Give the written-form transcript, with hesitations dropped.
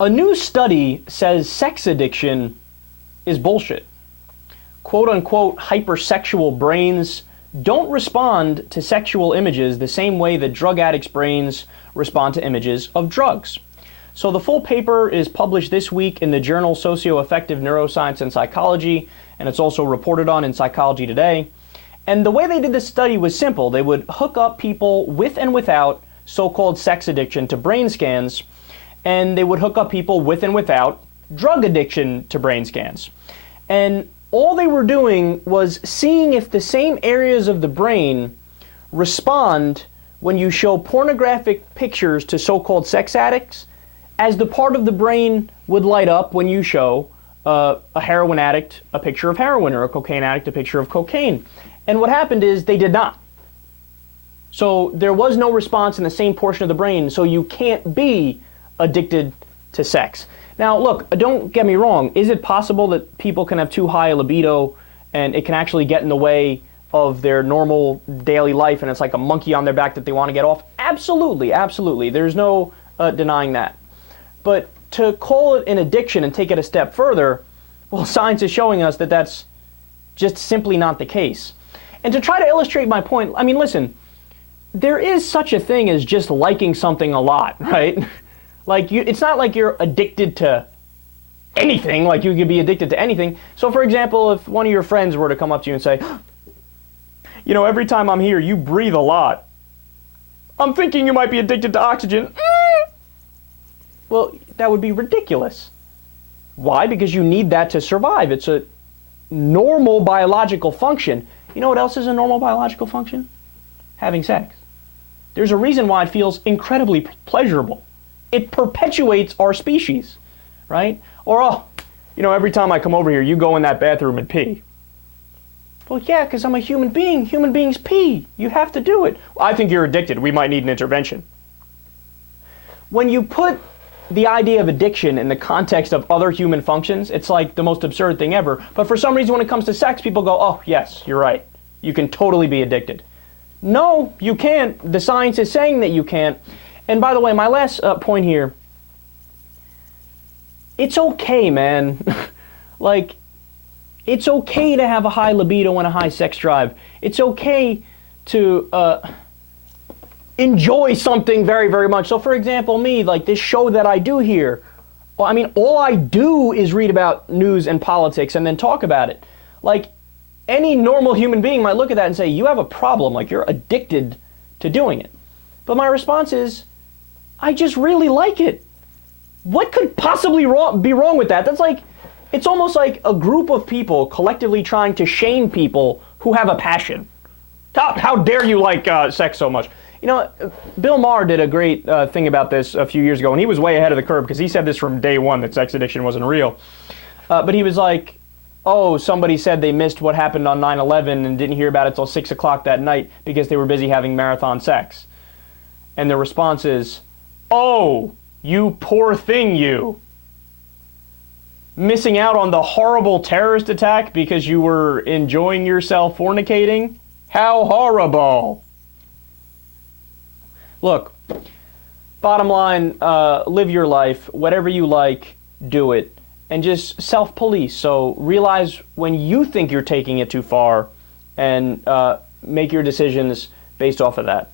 A new study says sex addiction is bullshit. Quote unquote hypersexual brains don't respond to sexual images the same way that drug addicts' brains respond to images of drugs. So the full paper is published this week in the journal Socioaffective Neuroscience and Psychology, and it's also reported on in Psychology Today. And the way they did this study was simple. They would hook up people with and without so-called sex addiction to brain scans, and they would hook up people with and without drug addiction to brain scans. And all they were doing was seeing if the same areas of the brain respond when you show pornographic pictures to so-called sex addicts as the part of the brain would light up when you show a heroin addict a picture of heroin or a cocaine addict a picture of cocaine. And what happened is they did not. So there was no response in the same portion of the brain, so you can't be addicted to sex. Now, look, don't get me wrong. Is it possible that people can have too high a libido and it can actually get in the way of their normal daily life and it's like a monkey on their back that they want to get off? Absolutely, absolutely. There's no denying that. But to call it an addiction and take it a step further, well, science is showing us that that's just simply not the case. And to try to illustrate my point, I mean, listen, there is such a thing as just liking something a lot, right? Like, it's not like you're addicted to anything, like you could be addicted to anything. So, for example, if one of your friends were to come up to you and say, you know, every time I'm here, you breathe a lot. I'm thinking you might be addicted to oxygen. Well, that would be ridiculous. Why? Because you need that to survive. It's a normal biological function. You know what else is a normal biological function? Having sex. There's a reason why it feels incredibly pleasurable. It perpetuates our species, right? Or, oh, you know, every time I come over here, you go in that bathroom and pee. Well, yeah, because I'm a human being. Human beings pee. You have to do it. I think you're addicted. We might need an intervention. When you put the idea of addiction in the context of other human functions, it's like the most absurd thing ever. But for some reason, when it comes to sex, people go, oh, yes, you're right. You can totally be addicted. No, you can't. The science is saying that you can't. And by the way, my last point here, it's okay, man. Like, it's okay to have a high libido and a high sex drive. It's okay to enjoy something very, very much. So for example, me, like this show that I do here, well, I mean, all I do is read about news and politics and then talk about it. Like, any normal human being might look at that and say, you have a problem, like you're addicted to doing it. But my response is, I just really like it. What could possibly be wrong with that? That's like, it's almost like a group of people collectively trying to shame people who have a passion. How dare you like sex so much? You know, Bill Maher did a great thing about this a few years ago, and he was way ahead of the curve because he said this from day one, that sex addiction wasn't real. But he was like, oh, somebody said they missed what happened on 9/11 and didn't hear about it till 6 o'clock that night because they were busy having marathon sex. And the response is, oh, you poor thing, you. Missing out on the horrible terrorist attack because you were enjoying yourself fornicating? How horrible. Look, bottom line, live your life. Whatever you like, do it. And just self-police. So realize when you think you're taking it too far and make your decisions based off of that.